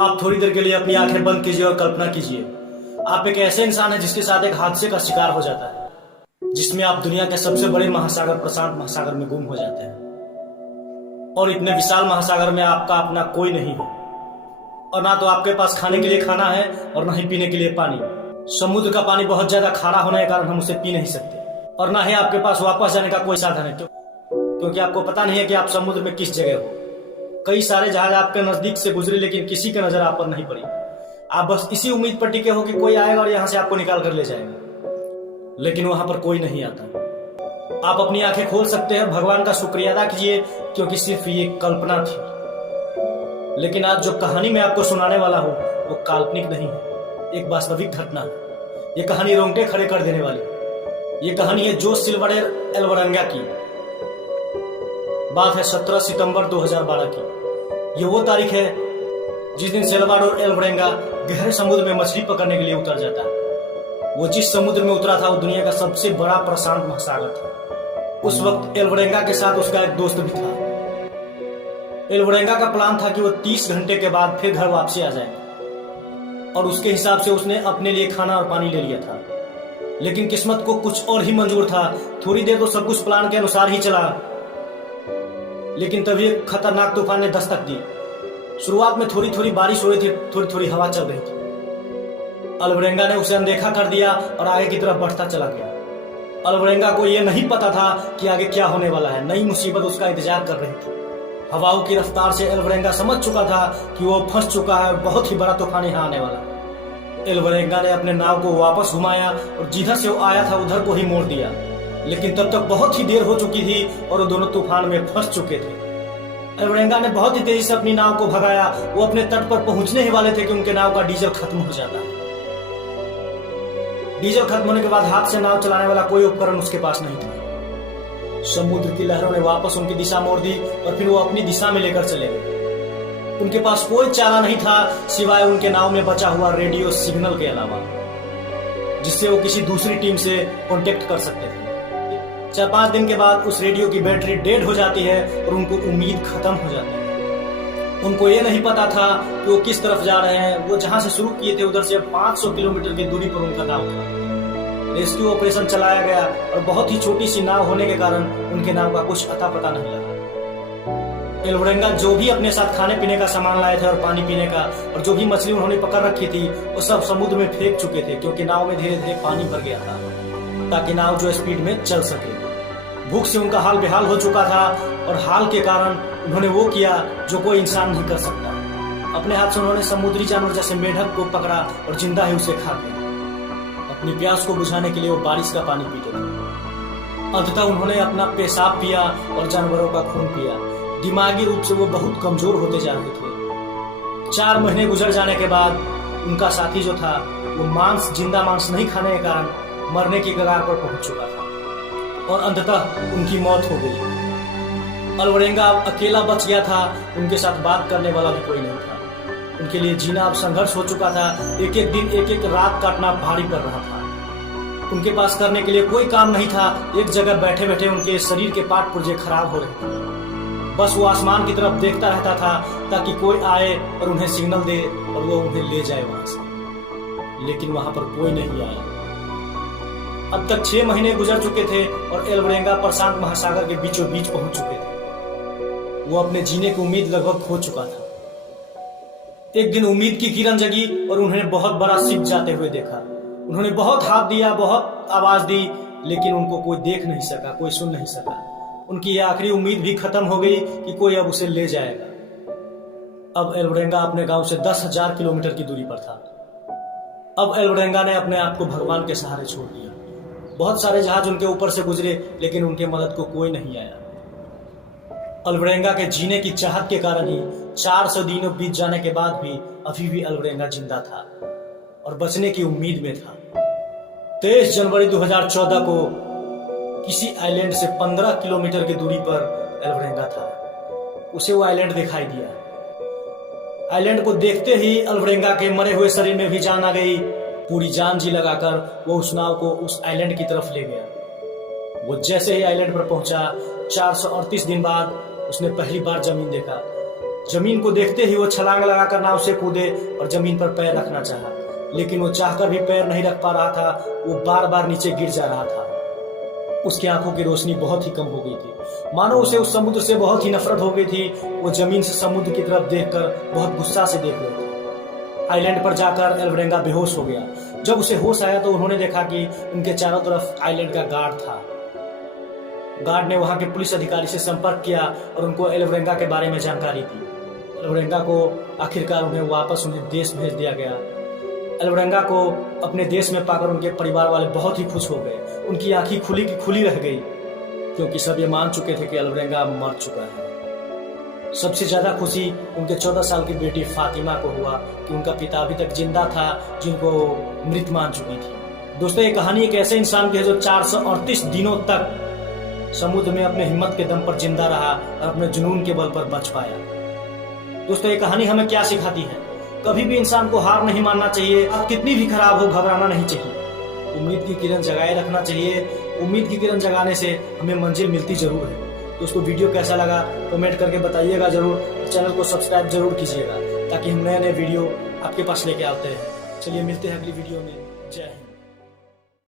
आप थोड़ी देर के लिए अपनी आंखें बंद कीजिए और कल्पना कीजिए, आप एक ऐसे इंसान हैं जिसके साथ एक हादसे का शिकार हो जाता है, जिसमें आप दुनिया के सबसे बड़े महासागर प्रशांत महासागर में गुम हो जाते हैं और इतने विशाल महासागर में आपका अपना कोई नहीं है और ना तो आपके पास खाने के लिए खाना है और ना ही पीने के लिए पानी। समुद्र का पानी बहुत ज्यादा खारा होने के कारण हम उसे पी नहीं सकते और ना ही आपके पास वापस जाने का कोई साधन है, क्योंकि आपको पता नहीं है कि आप समुद्र में किस जगह हो। कई सारे जहाज आपके नजदीक से गुजरे लेकिन किसी की नजर आप पर नहीं पड़ी। आप बस इसी उम्मीद पर टिके हो कि कोई आएगा और यहाँ से आपको निकाल कर ले जाएगा, लेकिन वहां पर कोई नहीं आता। आप अपनी आंखें खोल सकते हैं, भगवान का शुक्रिया अदा कीजिए क्योंकि सिर्फ ये कल्पना थी। लेकिन आज जो कहानी मैं आपको सुनाने वाला हूँ वो काल्पनिक नहीं है, एक वास्तविक घटना है। ये कहानी रोंगटे खड़े कर देने वाली। ये कहानी है जोस सिल्वाडोर एल्वरांगा की। बात है 17 सितंबर 2012 की। ये वो तारीख है जिस दिन सेल्वाडोर एल्वरांगा गहरे समुद्र में मछली पकड़ने के लिए उतर जाता है। वो जिस समुद्र में उतरा था वो दुनिया का सबसे बड़ा प्रशांत महासागर था। उस वक्त एल्वरांगा के साथ उसका एक दोस्त भी था। एल्वरांगा का प्लान था कि वो 30 घंटे के बाद फिर घर वापसी आ जाएगा और उसके हिसाब से उसने अपने लिए खाना और पानी ले लिया था। लेकिन किस्मत को कुछ और ही मंजूर था। थोड़ी देर तो सब कुछ प्लान के अनुसार ही चला, लेकिन तभी एक खतरनाक तूफान ने दस्तक दी। शुरुआत में थोड़ी थोड़ी बारिश हो रही थी, थोड़ी थोड़ी हवा चल रही थी। एल्वरांगा ने उसे अनदेखा कर दिया और आगे की तरफ बढ़ता चला गया। एल्वरांगा को यह नहीं पता था कि आगे क्या होने वाला है। नई मुसीबत उसका इंतजार कर रही थी। हवाओं की रफ्तार से एल्वरांगा समझ चुका था कि वो फंस चुका है, बहुत ही बड़ा तूफान यहाँ आने वाला है। एल्वरांगा ने अपने नाव को वापस घुमाया और जिधर से वो आया था उधर को ही मोड़ दिया, लेकिन तब तक बहुत ही देर हो चुकी थी और वो दोनों तूफान में फंस चुके थे। एल्वरांगा ने बहुत ही तेजी से अपनी नाव को भगाया। वो अपने तट पर पहुंचने ही वाले थे कि उनके नाव का डीजल खत्म हो जाता। डीजल खत्म होने के बाद हाथ से नाव चलाने वाला कोई उपकरण उसके पास नहीं था। समुद्र की लहरों ने वापस उनकी दिशा मोड़ दी और फिर वो अपनी दिशा में लेकर चले गए। उनके पास कोई चारा नहीं था सिवाय उनके नाव में बचा हुआ रेडियो सिग्नल के अलावा, जिससे वो किसी दूसरी टीम से कांटेक्ट कर सकते थे। 4-5 दिन के बाद उस रेडियो की बैटरी डेड हो जाती है और उनको उम्मीद खत्म हो जाती है। उनको ये नहीं पता था कि वो किस तरफ जा रहे हैं। वो जहां से शुरू किए थे उधर से 500 किलोमीटर की दूरी पर उनका नाव था। रेस्क्यू ऑपरेशन चलाया गया और बहुत ही छोटी सी नाव होने के कारण उनके नाव का कुछ अता पता नहीं लगा। एल्वरांगा जो भी अपने साथ खाने पीने का सामान लाए थे और पानी पीने का और जो भी मछली उन्होंने पकड़ रखी थी वो सब समुद्र में फेंक चुके थे, क्योंकि नाव में धीरे धीरे पानी भर गया था ताकि नाव जो स्पीड में चल सके। भूख से उनका हाल बेहाल हो चुका था और हाल के कारण उन्होंने वो किया जो कोई इंसान नहीं कर सकता। अपने हाथ से उन्होंने समुद्री जानवर जैसे मेढक को पकड़ा और जिंदा ही उसे खा लिया। अपनी प्यास को बुझाने के लिए वो बारिश का पानी पीते थे। अंततः उन्होंने अपना पेशाब पिया और जानवरों का खून पिया। दिमागी रूप से वो बहुत कमजोर होते जा रहे थे। 4 महीने गुजर जाने के बाद उनका साथी जो था वो जिंदा मांस नहीं खाने के कारण मरने की कगार पर पहुंच चुका था और अंततः उनकी मौत हो गई। एल्वरांगा अकेला बच गया था। उनके साथ बात करने वाला भी कोई नहीं था। उनके लिए जीना अब संघर्ष हो चुका था। एक एक दिन एक एक रात काटना भारी पड़ रहा था। उनके पास करने के लिए कोई काम नहीं था। एक जगह बैठे बैठे उनके शरीर के पार्ट पुर्जे खराब हो रहे थे। बस वो आसमान की तरफ देखता रहता था ताकि कोई आए और उन्हें सिग्नल दे और वो उन्हें ले जाए वहां से, लेकिन वहां पर कोई नहीं आया। अब तक 6 महीने गुजर चुके थे और एल्वरांगा प्रशांत महासागर के बीचों बीच पहुंच चुके थे। वो अपने जीने की उम्मीद लगभग खो चुका था। एक दिन उम्मीद की किरण जगी और उन्होंने बहुत बड़ा शिप जाते हुए देखा। उन्होंने बहुत हाथ दिया, बहुत आवाज दी, लेकिन उनको कोई देख नहीं सका, कोई सुन नहीं सका। उनकी यह आखिरी उम्मीद भी खत्म हो गई कि कोई अब उसे ले जाएगा। अब एल्वरांगा अपने गांव से 10,000 किलोमीटर की दूरी पर था। अब एल्वरांगा ने अपने आप को भगवान के सहारे छोड़ दिया। बहुत सारे जहाज उनके ऊपर से गुजरे, लेकिन उनके मदद को कोई नहीं आया। एल्वरांगा के जीने की चाहत के कारण ही 400 दिनों बीत जाने के बाद भी अभी भी एल्वरांगा जिंदा था और बचने की उम्मीद में था। 23 जनवरी 2014 को किसी आइलैंड से 15 किलोमीटर की दूरी पर एल्वरांगा था। उसे वो आइलैंड दिखाई दिया। आइलैंड को देखते ही एल्वरांगा के मरे हुए शरीर में भी जान आ गई। पूरी जान जी लगाकर वो उस नाव को उस आइलैंड की तरफ ले गया। वो जैसे ही आइलैंड पर पहुंचा, 438 दिन बाद उसने पहली बार जमीन देखा। जमीन को देखते ही वो छलांग लगाकर नाव से कूदे और जमीन पर पैर रखना चाहा, लेकिन वो चाहकर भी पैर नहीं रख पा रहा था। वो बार बार नीचे गिर जा रहा था। उसकी आंखों की रोशनी बहुत ही कम हो गई थी, मानो उसे उस समुद्र से बहुत ही नफरत हो गई थी। वो जमीन से समुद्र की तरफ देखकर बहुत गुस्सा से देख रहे थे। आइलैंड पर जाकर एल्वरेंगा बेहोश हो गया। जब उसे होश आया तो उन्होंने देखा कि उनके चारों तरफ आइलैंड का गार्ड था। गार्ड ने वहां के पुलिस अधिकारी से संपर्क किया और उनको एल्वरेंगा के बारे में जानकारी दी। एल्वरेंगा को आखिरकार उन्हें देश भेज दिया गया। एल्वरेंगा को अपने देश में पाकर उनके परिवार वाले बहुत ही खुश हो गए। उनकी आंखें खुली की खुली रह गई, क्योंकि सब ये मान चुके थे कि एल्वरेंगा मर चुका है। सबसे ज्यादा खुशी उनके 14 साल की बेटी फातिमा को हुआ कि उनका पिता अभी तक जिंदा था, जिनको मृत मान चुकी थी। दोस्तों, ये कहानी एक ऐसे इंसान की है जो 438 दिनों तक समुद्र में अपने हिम्मत के दम पर जिंदा रहा और अपने जुनून के बल पर बच पाया। दोस्तों, ये कहानी हमें क्या सिखाती है? कभी भी इंसान को हार नहीं मानना चाहिए। आप कितनी भी खराब हो, घबराना नहीं चाहिए। उम्मीद की किरण जगाए रखना चाहिए। उम्मीद की किरण जगाने से हमें मंजिल मिलती जरूर है। दोस्तों, वीडियो कैसा लगा कमेंट करके बताइएगा जरूर। चैनल को सब्सक्राइब जरूर कीजिएगा ताकि हम नए नए वीडियो आपके पास लेके आते हैं। चलिए मिलते हैं अगली वीडियो में। जय हिंद।